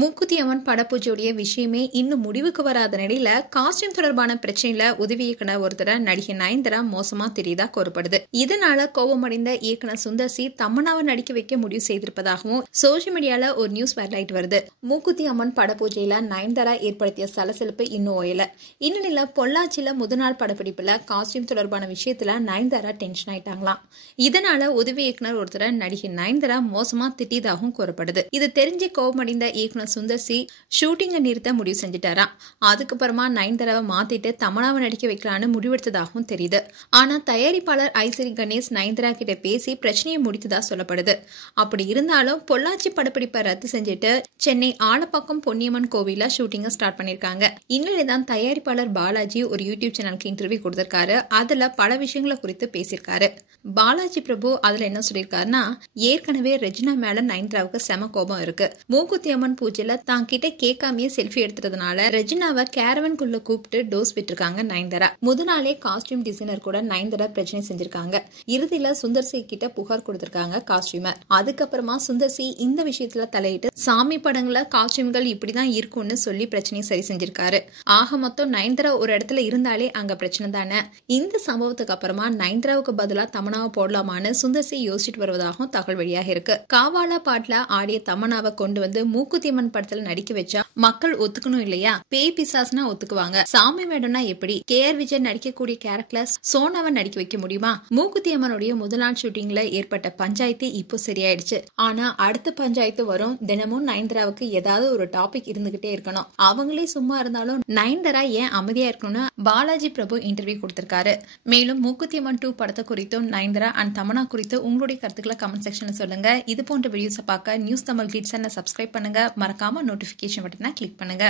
மூக்குத்தி அம்மன் படப்பூஜையுடைய விஷயமே இன்னும் முடிவுக்கு வராத நிலையில காஸ்டியூம் தொடர்பான பிரச்சனையில உதவி இயக்குனர் ஒருத்தர நடிகை நயன்தாரா மோசமா தெரியுதா கூறப்படுது. இதனால கோபமடைந்த இயக்குனர் சுந்தர் சி தமன்னாவை நடிக்க வைக்க முடிவு செய்திருப்பதாகவும் சோசியல் மீடியால ஒரு நியூஸ் வைரல் ஆயிட்டு வருது. மூக்குத்தி அம்மன் படப்பூஜையில நயன்தாரா ஏற்படுத்திய சலசலப்பு இன்னும் ஓயல. இந்நிலையில பொள்ளாச்சியில முதல் படப்பிடிப்புல காஸ்டியூம் தொடர்பான விஷயத்துல நயன்தாரா டென்ஷன் ஆயிட்டாங்களாம். இதனால உதவி இயக்குனர் ஒருத்தர நடிகை நயன்தாரா மோசமா திட்டியதாகவும் கூறப்படுது. இது தெரிஞ்சு கோபமடைந்த இயக்குனர் சுந்தர் சி ஷூட்டிங்க நிறுத்த முடிவு செஞ்சுட்டாராம். அதுக்கப்புறமா நயன்தாராவை மாத்திட்டு தமன்னாவை நடிக்க வைக்கலான்னு முடிவெடுத்ததாகவும் தெரியுது. ஆனா தயாரிப்பாளர் ஐசரி கணேஷ் நயன்தாரா கிட்ட பேசி பிரச்சனையை முடித்ததா சொல்லப்படுது. அப்படி இருந்தாலும் பொள்ளாச்சி படப்பிடிப்பை ரத்து செஞ்சுட்டு சென்னை ஆலப்பாக்கம் பொன்னியம்மன் கோவில ஷூட்டிங்க ஸ்டார்ட் பண்ணிருக்காங்க. இந்நிலைதான் தயாரிப்பாளர் பாலாஜி ஒரு யூடியூப் சேனலுக்கு இன்டர்வியூ கொடுத்திருக்காரு. அதுல பல விஷயங்களை குறித்து பேசியிருக்காரு. பாலாஜி பிரபு அதுல என்ன சொல்லிருக்காருன்னா, ஏற்கனவே ரெஜினா மேல நயன்தாராவுக்கு செம கோபம் இருக்கு. மூக்குத்தி அம்மன் பூஜையில தான் கிட்ட கேட்காமயே செல்ஃபி எடுத்துறதுனால ரெஜினாவை கேரவன்குள்ள கூப்பிட்டு டோஸ் விட்டுருக்காங்க நயன்தாரா. முதனாலே காஸ்டியூம் டிசைனர் கூட நயன்தாரா பிரச்சனை செஞ்சிருக்காங்க. இறுதியில சுந்தர் சி கிட்ட புகார் கொடுத்திருக்காங்க காஸ்டியூமர். அதுக்கப்புறமா சுந்தர் சி இந்த விஷயத்துல தலையிட்டு சாமி படங்கள காஸ்டியூம்கள் இப்படிதான் இருக்கும்னு சொல்லி பிரச்சனையை சரி செஞ்சிருக்காரு. ஆக மொத்தம் நயன்தாரா ஒரு இடத்துல இருந்தாலே அங்க பிரச்சனை தானே. இந்த சம்பவத்துக்கு அப்புறமா நயன்தாராவுக்கு பதிலா தமன்னாவை போடலாமான்னு சுந்தர் சி யோசிச்சுட்டு வருவதாகவும் தகவல் வெளியாக இருக்கு. காவாலா பாட்டுல ஆடிய தமன்னாவை கொண்டு வந்து மூக்குத்தி அம்மன் படத்துல நடிக்க வச்சா மக்கள் ஒத்துக்கணும் இல்லையா? பேய் பிசாசுனா ஒத்துக்குவாங்க. சாமி வேடம்னா எப்படி? கேஆர் விஜய் நடிக்கக்கூடிய கேரக்டர்ல சோனாவை நடிக்க வைக்க முடியுமா? மூக்குத்தி அம்மனுடைய முதல் நாள் ஷூட்டிங்ல ஏற்பட்ட பஞ்சாயத்து இப்போ சரியாயிடுச்சு. ஆனா அடுத்த பஞ்சாயத்து வரும். தினமும் நயன்தாராவுக்கு ஏதாவது ஒரு டாபிக் இருந்துகிட்டே இருக்கணும். அவங்களே சும்மா இருந்தாலும் நயன்தாரா ஏன் அமைதியா இருக்கணும்னு பாலாஜி பிரபு இன்டர்வியூ கொடுத்திருக்காரு. மேலும் மூக்குத்தி அம்மன் 2 படத்தை குறித்தும் நயன்தாரா அண்ட் தமன்னா குறித்து உங்களுடைய கருத்துக்களை கமெண்ட் செக்ஷன்ல சொல்லுங்க. இது போன்ற வீடியோஸை பார்க்க நியூஸ் தமிழ் கிட்ஸ் சப்ஸ்கிரைப் பண்ணுங்க. மறக்காம நோட்டிபிகேஷன் பட்டனை கிளிக் பண்ணுங்க.